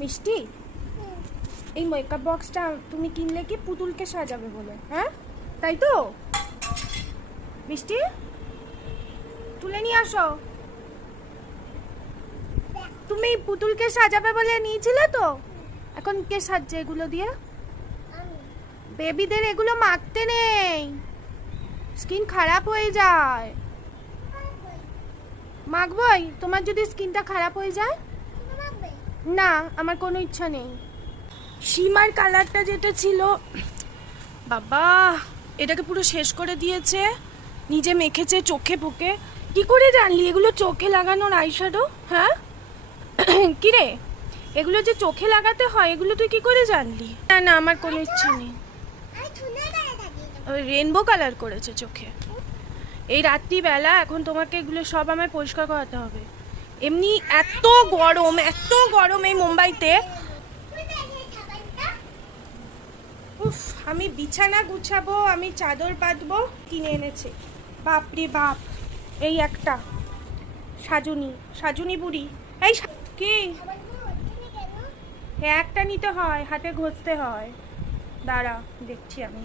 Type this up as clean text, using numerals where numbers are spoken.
মিষ্টি, এই মেকআপ বক্সটা তুমি কিনলে কি পুতুলকে সাজাবে বলে? হ্যাঁ তাই তো? মিষ্টি তুলে নিয়ে আসো। তুমি পুতুলকে সাজাবে বলে নিয়েছিলে তো, এখন কে সাজছে এগুলো দিয়ে? বেবিদের এগুলো মাখতে নেই, স্কিন খারাপ হয়ে যায়। মাখবই? তোমার যদি স্কিনটা খারাপ হয়ে যায়? না, আমার কোনো ইচ্ছা নেই। সীমার কালারটা যেটা ছিল, বাবা এটাকে পুরো শেষ করে দিয়েছে, নিজে মেখেছে চোখে বুকে। কি করে জানলি এগুলো চোখে লাগানোর আইশ্যাডো? হ্যাঁ কি রে, এগুলো যে চোখে লাগাতে হয় এগুলো তুই কি করে জানলি? না না, আমার কোনো ইচ্ছে নেই। রেনবো কালার করেছে চোখে। এই রাত্রিবেলা এখন তোমাকে এগুলো সব আমায় পরিষ্কার করাতে হবে। এমনি এত গরম এই মুম্বাইতে। উফ, আমি বিছানা গুছাবো, আমি চাদর পাতবো, কিনে এনেছে। বাপরে বাপ, এই একটা সাজুনি বুড়ি। এই কি একটা নিতে হয়, হাতে ঘষতে হয়। দাঁড়া দেখছি আমি।